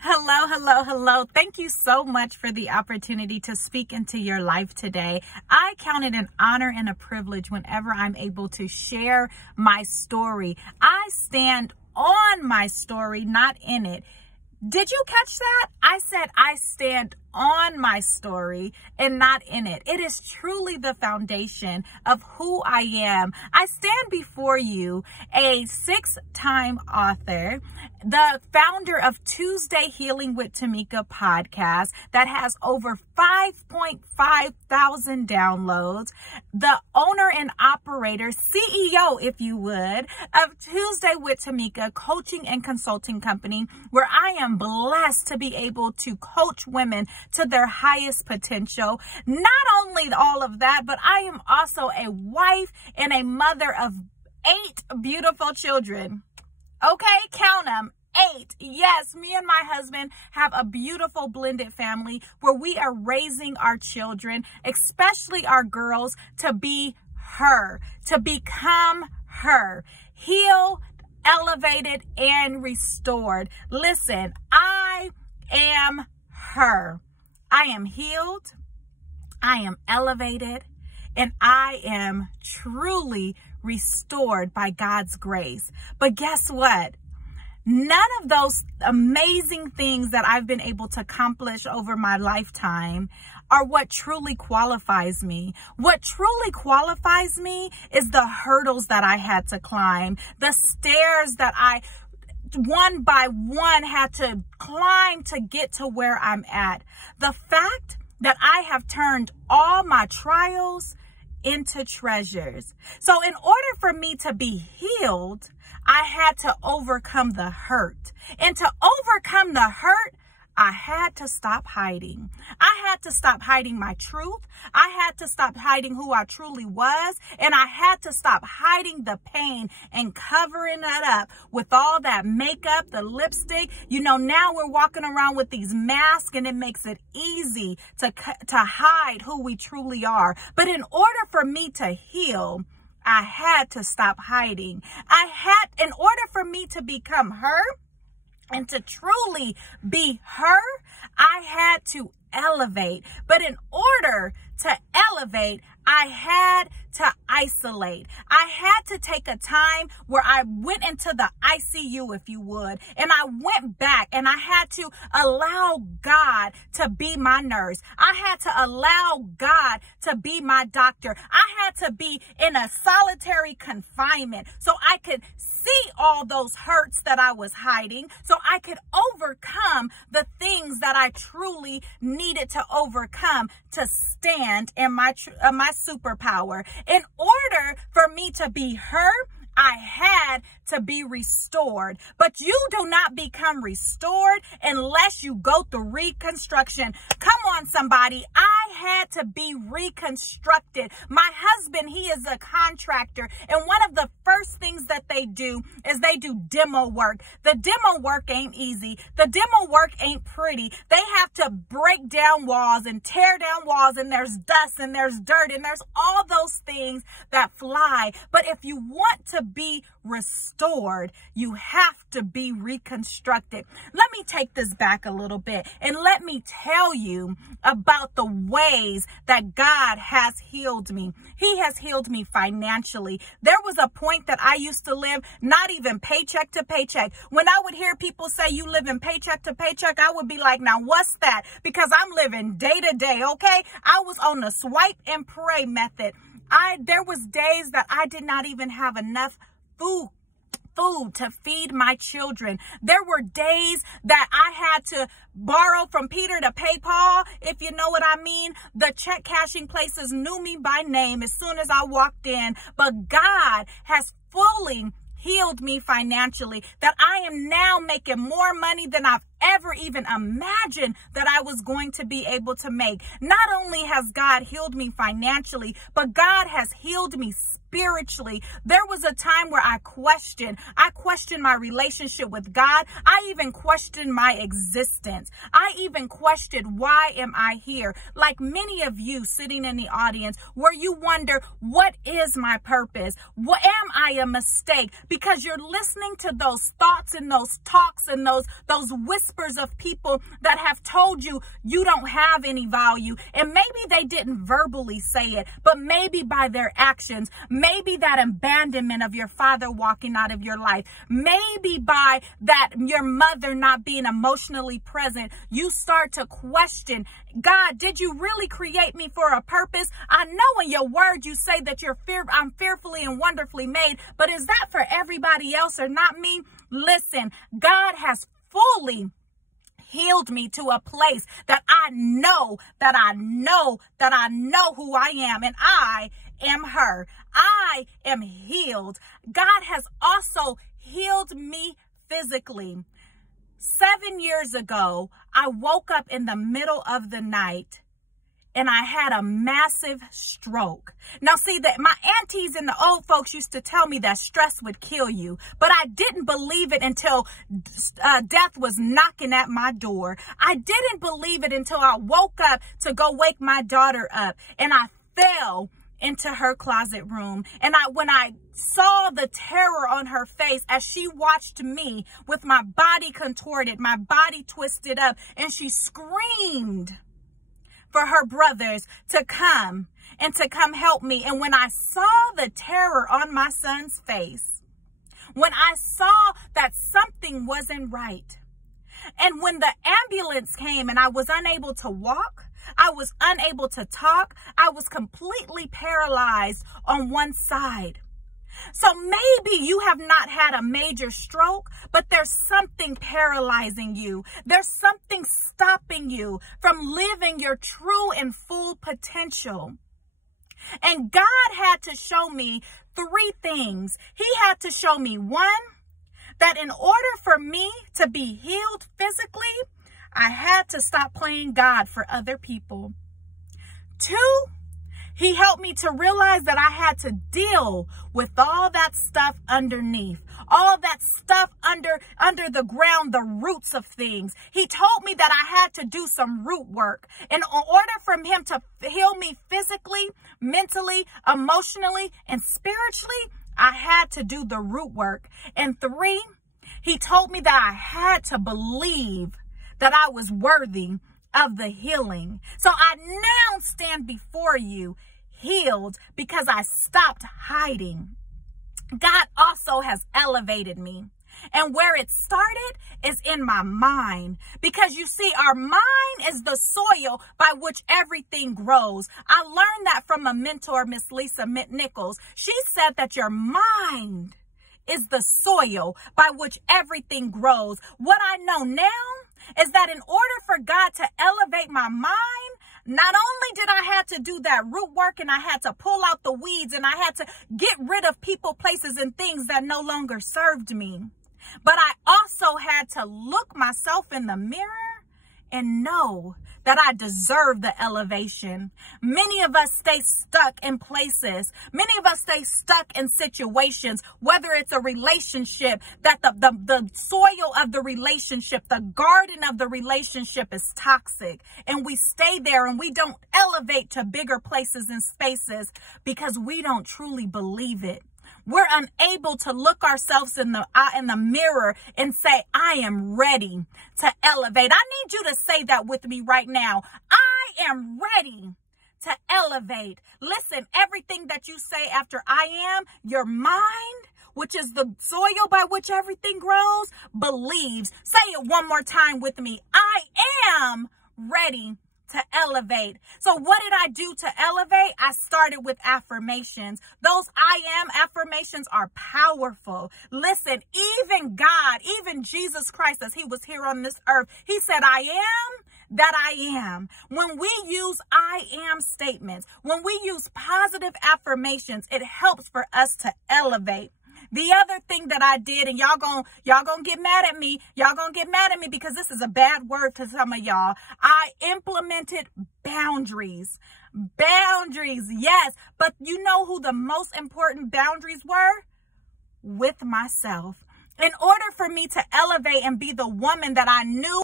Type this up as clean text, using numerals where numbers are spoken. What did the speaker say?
Hello, hello, hello. Thank you so much for the opportunity to speak into your life today. I count it an honor and a privilege whenever I'm able to share my story. I stand on my story, not in it. Did you catch that? I said I stand on my story and not in it. It is truly the foundation of who I am. I stand before you, a 6-time author, the founder of Tuesday Healing with Tamika podcast that has over 5.5 thousand downloads, the owner and operator, CEO, if you would, of Tuesday with Tamika coaching and consulting company, where I am blessed to be able to coach women to their highest potential. Not only all of that, but I am also a wife and a mother of 8 beautiful children. Okay, count them. 8. Yes, me and my husband have a beautiful blended family where we are raising our children, especially our girls, to be her, to become her, healed, elevated, and restored. Listen, I am her. I am healed, I am elevated, and I am truly restored by God's grace. But guess what? None of those amazing things that I've been able to accomplish over my lifetime are what truly qualifies me. What truly qualifies me is the hurdles that I had to climb, the stairs that I one by one had to climb to get to where I'm at. The fact that I have turned all my trials into treasures. So in order for me to be healed, I had to overcome the hurt. And to overcome the hurt, I had to stop hiding. I had to stop hiding my truth. I had to stop hiding who I truly was. And I had to stop hiding the pain and covering it up with all that makeup, the lipstick. You know, now we're walking around with these masks and it makes it easy to hide who we truly are. But in order for me to heal, I had to stop hiding. In order for me to become her, and to truly be her, I had to elevate. But in order to elevate, I had to isolate. I had to take a time where I went into the ICU, if you would, and I went back and I had to allow God to be my nurse. I had to allow God to be my doctor. I had to be in a solitary confinement so I could see all those hurts that I was hiding, so I could overcome the things that I truly needed to overcome to stand in my superpower. In order for me to be her, I had to be restored. But you do not become restored unless you go through reconstruction. Come on, somebody. I had to be reconstructed. My husband, he is a contractor. And one of the first things that they do is they do demo work. The demo work ain't easy. The demo work ain't pretty. They have to break down walls and tear down walls, and there's dust and there's dirt and there's all those things that fly. But if you want to be restored, you have to be reconstructed. Let me take this back a little bit and let me tell you about the ways that God has healed me. He has healed me financially. There was a point that I used to live not even paycheck to paycheck. When I would hear people say you live in paycheck to paycheck, I would be like, now what's that? Because I'm living day to day, okay? I was on the swipe and pray method. There was days that I did not even have enough food to feed my children. There were days that I had to borrow from Peter to pay Paul, if you know what I mean. The check cashing places knew me by name as soon as I walked in. But God has fully healed me financially, that I am now making more money than I've ever even imagined that I was going to be able to make. Not only has God healed me financially, but God has healed me spiritually. There was a time where I questioned my relationship with God. I even questioned my existence. I even questioned, why am I here? Like many of you sitting in the audience, where you wonder, what is my purpose? Am I a mistake? Because you're listening to those thoughts and those talks and those whispers whispers of people that have told you you don't have any value. And maybe they didn't verbally say it, but maybe by their actions, maybe that abandonment of your father walking out of your life, maybe by that your mother not being emotionally present, you start to question, God, did you really create me for a purpose? I know in your word you say that I'm fearfully and wonderfully made, but is that for everybody else or not me? Listen, God has fully healed me to a place that I know who I am, and I am her. I am healed. God has also healed me physically. 7 years ago, I woke up in the middle of the night and I had a massive stroke. Now, see, that my aunties and the old folks used to tell me that stress would kill you, but I didn't believe it until death was knocking at my door. I didn't believe it until I woke up to go wake my daughter up, and I fell into her closet room. And when I saw the terror on her face as she watched me with my body contorted, my body twisted up, and she screamed for her brothers to come help me. And when I saw the terror on my son's face, when I saw that something wasn't right, and when the ambulance came and I was unable to walk, I was unable to talk, I was completely paralyzed on one side. So maybe you have not had a major stroke, but there's something paralyzing you. There's something stopping you from living your true and full potential. And God had to show me 3 things. He had to show me, 1, that in order for me to be healed physically, I had to stop playing God for other people. 2, He helped me to realize that I had to deal with all that stuff underneath, all that stuff under the ground, the roots of things. He told me that I had to do some root work. In order for him to heal me physically, mentally, emotionally, and spiritually, I had to do the root work. And 3, he told me that I had to believe that I was worthy of the healing. So I now stand before you healed because I stopped hiding. God also has elevated me. And where it started is in my mind. Because you see, our mind is the soil by which everything grows. I learned that from a mentor, Miss Lisa Nichols. She said that your mind is the soil by which everything grows. What I know now is that in order for God to elevate my mind, not only did I have to do that root work, and I had to pull out the weeds, and I had to get rid of people, places, and things that no longer served me, but I also had to look myself in the mirror and know that I deserve the elevation. Many of us stay stuck in places. Many of us stay stuck in situations, whether it's a relationship, that the soil of the relationship, the garden of the relationship is toxic. And we stay there and we don't elevate to bigger places and spaces because we don't truly believe it. We're unable to look ourselves in the mirror and say, I am ready to elevate. I need you to say that with me right now. I am ready to elevate. Listen, everything that you say after I am, your mind, which is the soil by which everything grows, believes. Say it one more time with me. I am ready to elevate. So what did I do to elevate? I started with affirmations. Those I am affirmations are powerful. Listen, even God, even Jesus Christ, as he was here on this earth, he said, I am that I am. When we use I am statements, when we use positive affirmations, it helps for us to elevate. The other thing that I did, and y'all gonna get mad at me. Y'all gonna get mad at me because this is a bad word to some of y'all. I implemented boundaries. Boundaries, yes. But you know who the most important boundaries were? With myself. In order for me to elevate and be the woman that I knew